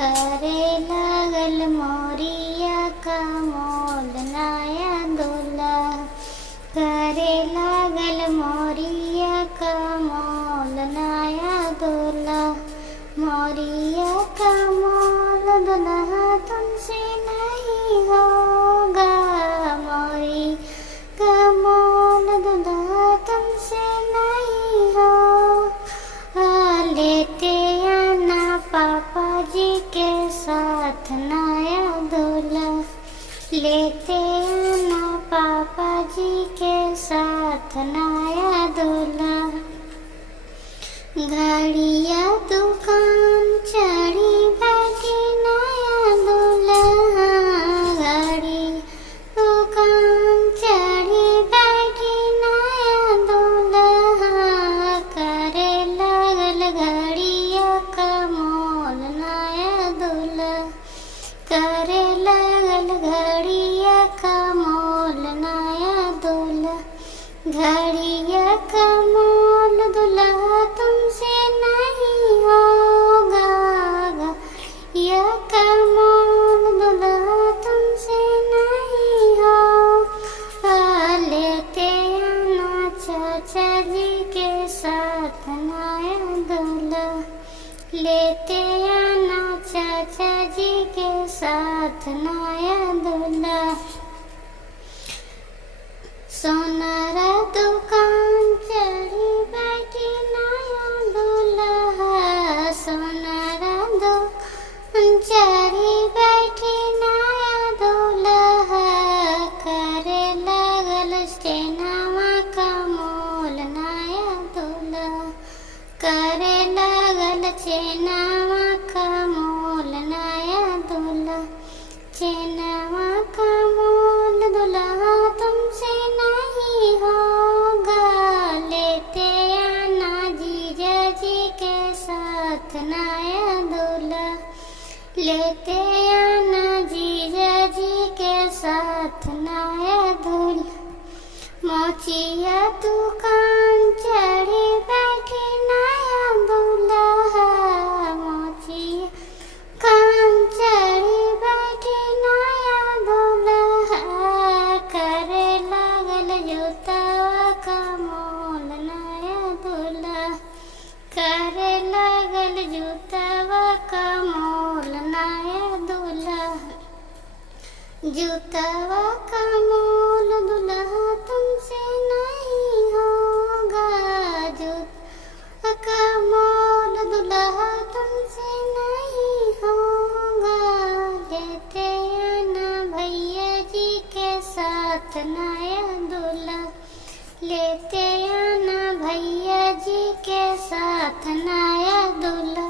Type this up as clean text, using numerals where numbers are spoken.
करे लागल मोरिया का मोल नया दूल्हा। करे लागल मोरिया का मोल नया दूल्हा। मोरिया का मोल दूल्हा तुमसे नहीं होगा। मोरी का मोल दूल्हा तुमसे नहीं हो। लेते आना पापा जी के साथ नया दूल्हा। लेते आना पापा जी के साथ नया दूल्हा। घड़िया दुकान चढ़ी बैठी नया दूल्हा। घड़ी दुकान चढ़ी बैठी नया दूल्हा। करे लागल घड़िया का मोल नया दूल्हा। करे लागल घड़िया का मोल नया दूल्हा। घड़िया का मोल दूल्हा तुमसे नहीं होगा। घड़िया का मोल दूल्हा तुमसे नहीं हो। लेते आना चाचा जी के साथ नया दूल्हा। लेते आना चाचा जी के साथ नया दूल्हा। सोनारा दुकान चढ़ी बैठी नया दूल्हा। सोनारा दुकान चढ़ी बैठी नया दूल्हा। करे लागल चेनावा का मोल नया दूल्हा। करे लागल चेनावा का मोल नया दूल्हा। चेनावा का मोल दूल्हा तुमसे नहीं होगा। लेते आना जीजा जी के साथ नया दूल्हा। लेते आना जीजा जी के साथ नया दूल्हा। मोचिया दुकान चढ़ी बैठी नया दूल्हा। मोचिया दुकान चढ़ी बैठी नया दूल्हा। करे लागल जूतावा का मोल नया दूल्हा। करे लागल जूतावा का मोल नया दूल्हा। जूतावा का मोल दूल्हा तुमसे नहीं होगा। जूता का मोल दूल्हा तुमसे नहीं होगा। लेते आना भैया जी के साथ नया दूल्हा। लेते आना भैया जी के साथ नया दूल्हा।